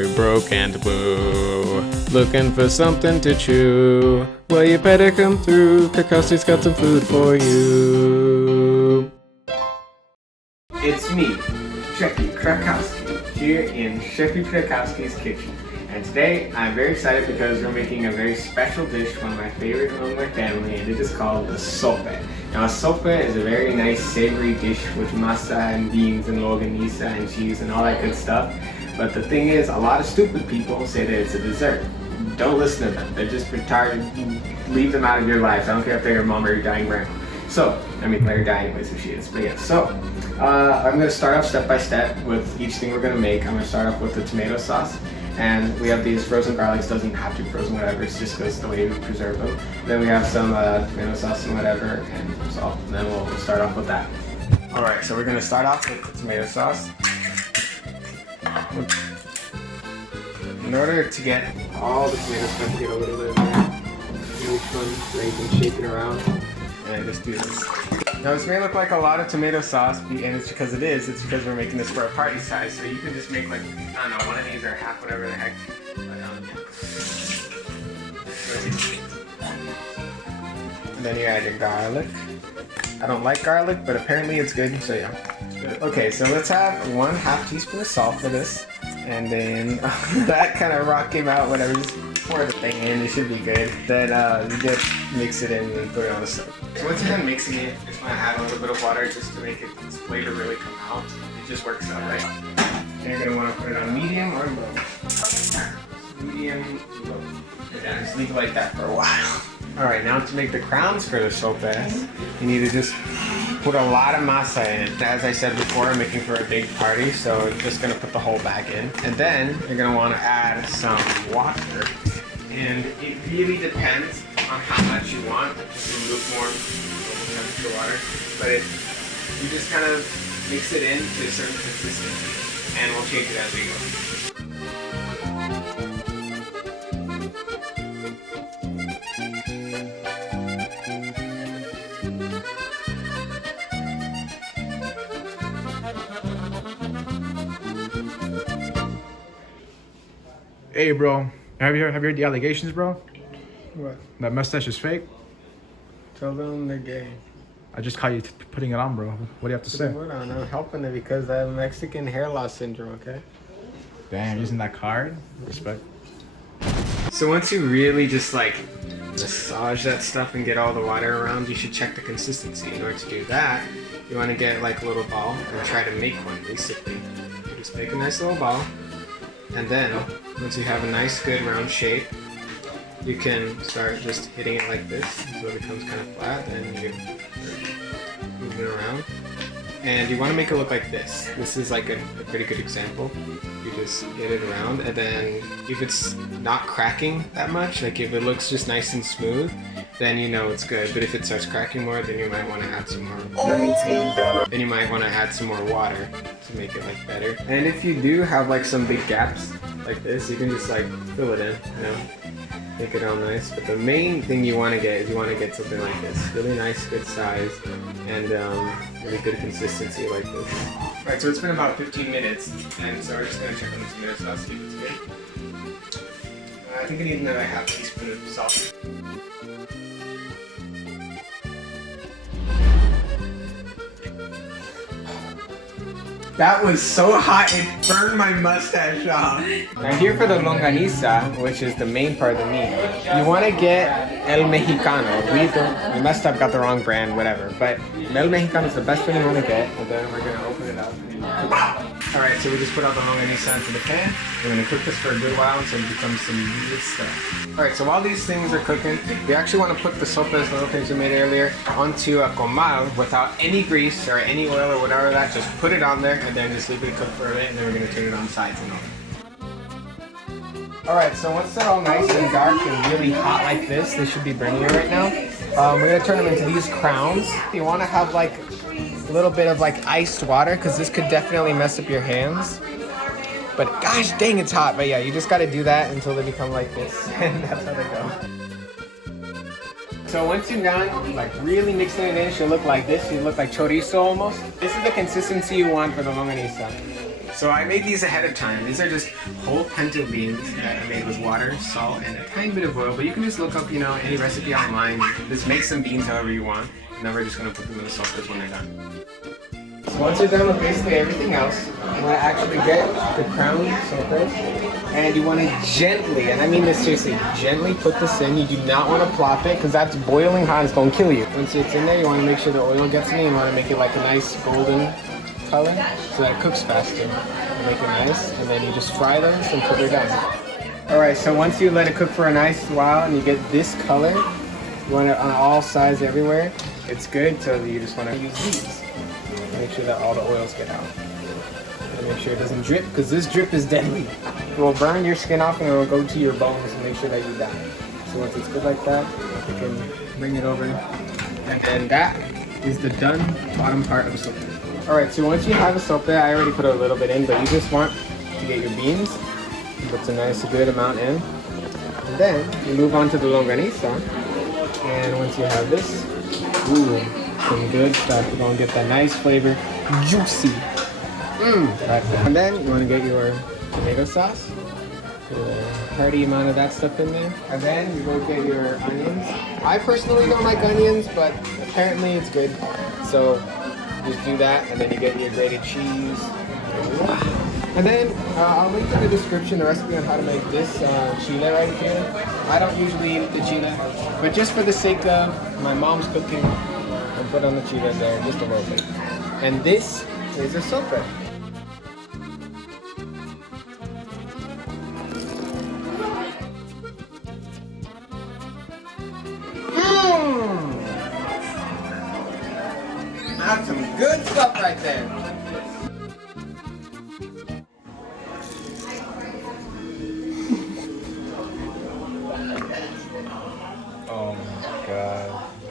Are you broke and blue? Looking for something to chew? Well, you better come through. Krakowski's got some food for you. It's me, Chefi Krakowski, here in Chefi Krakowski's kitchen. And today I'm very excited because we're making a very special dish, one of my favorite among my family, and it is called the Sope. Now, a sope is a very nice savory dish with masa and beans and longanisa and cheese and all that good stuff. But the thing is, a lot of stupid people say that it's a dessert. Don't listen to them. They're just retarded. Leave them out of your lives. I don't care if they're your mom or your dying grandma. So, I mean, let her die anyways if she is. But yeah, so I'm going to start off step by step with each thing we're going to make. I'm going to start off with the tomato sauce. And we have these frozen garlics. Doesn't have to be frozen, whatever. It's just because the way we preserve them. Then we have some tomato sauce and whatever, and salt. And then we'll start off with that. All right, so we're going to start off with the tomato sauce. In order to get all the tomato stuff to get a little bit of there, each one, so you can shake it around. And just do this. Now this may look like a lot of tomato sauce, and it's because it is. It's because we're making this for a party size, so you can just make like, I don't know, one of these or half, whatever the heck. And then you add your garlic. I don't like garlic, but apparently it's good, so yeah. Okay, so let's have 1/2 teaspoon of salt for this. And then that kind of rock came out, whatever. Just pour the thing in, it should be good. Then you just mix it in and put it on the stove. So once you're done mixing it, just want to add a little bit of water just to make its flavor really come out. It just works out right. And you're going to want to put it on medium or low. Medium, low. And then just leave it like that for a while. Alright, now to make the crowns for the sope, you need to just put a lot of masa in it. As I said before, I'm making for a big party, so I'm just going to put the whole bag in. And then you're going to want to add some water. And it really depends on how much you want. Some lukewarm, temperature water. But you just kind of mix it in to a certain consistency. And we'll change it as we go. Hey, bro, have you heard the allegations, bro? What? That mustache is fake? Tell them they're gay. I just caught you putting it on, bro. What do you have to say? I'm helping it because I have Mexican hair loss syndrome, okay? Damn, using that card? Respect. So once you really just like massage that stuff and get all the water around, you should check the consistency. In order to do that, you want to get like a little ball and try to make one, basically. You just make a nice little ball. And then, once you have a nice, good, round shape, you can start just hitting it like this so it becomes kind of flat, and you move it around. And you want to make it look like this. This is like a pretty good example. You just hit it around, and then if it's not cracking that much, like if it looks just nice and smooth, then you know it's good. But if it starts cracking more, then you might want to add some more. Then you might want to add some more water to make it like better. And if you do have like some big gaps like this, you can just like fill it in, you know, make it all nice. But the main thing you want to get is you want to get something like this, really nice, good size, and really good consistency like this. All right, so it's been about 15 minutes, and so we're just gonna check on the tomato sauce, see if it's good. I think I need another 1/2 teaspoon of salt. That was so hot, it burned my mustache off. Now here for the longanisa, which is the main part of the meat, you want to get El Mexicano. We messed up, got the wrong brand, whatever. But El Mexicano is the best one you want to get, and then we're going to open it up. Alright, so we just put out the longanisa into the pan. We're going to cook this for a good while until it becomes some good stuff. Alright, so while these things are cooking, we actually want to put the sopes, little things we made earlier, onto a comal without any grease or any oil or whatever that. Just put it on there and then just leave it to cook for a bit, and then we're going to turn it on sides and all. Alright, so once they're all nice and dark and really hot like this, they should be burning it right now. We're going to turn them into these crowns. You want to have like a little bit of like iced water because this could definitely mess up your hands. But gosh dang, it's hot. But yeah, you just got to do that until they become like this, and that's how they go. So once you're done, like really mixing it in, it should look like this. You look like chorizo almost. This is the consistency you want for the longanisa. So I made these ahead of time. These are just whole pinto beans that are made with water, salt, and a tiny bit of oil. But you can just look up, any recipe online. Just make some beans however you want. And then we're just gonna put them in the salt when they're done. So once you're done with basically everything else, you want to actually get the crown soap, and you want to gently, and I mean this seriously, gently put this in. You do not want to plop it because that's boiling hot. It's going to kill you. Once it's in there, you want to make sure the oil gets in it. You want to make it like a nice golden color so that it cooks faster. Make it nice, and then you just fry those until they're done. Alright, so once you let it cook for a nice while and you get this color, you want it on all sides everywhere. It's good, so you just want to use these. Make sure that all the oils get out. And make sure it doesn't drip, because this drip is deadly. It will burn your skin off and it will go to your bones and make sure that you die. So once it's good like that, you can bring it over. And then that is the done bottom part of the sope. Alright, so once you have a sope, I already put a little bit in, but you just want to get your beans. Put a nice good amount in. And then you move on to the longaniza. And once you have this, ooh, some good stuff. You're gonna get that nice flavor, juicy. Right there. And then you wanna get your tomato sauce. Put a hearty amount of that stuff in there. And then you go get your onions. I personally don't like onions, but apparently it's good. So just do that, and then you get your grated cheese. And then I'll link in the description the recipe on how to make this chile right here. I don't usually eat the chile, but just for the sake of my mom's cooking, I'll put on the chile there just a little bit. And this is a sope. That's some good stuff right there.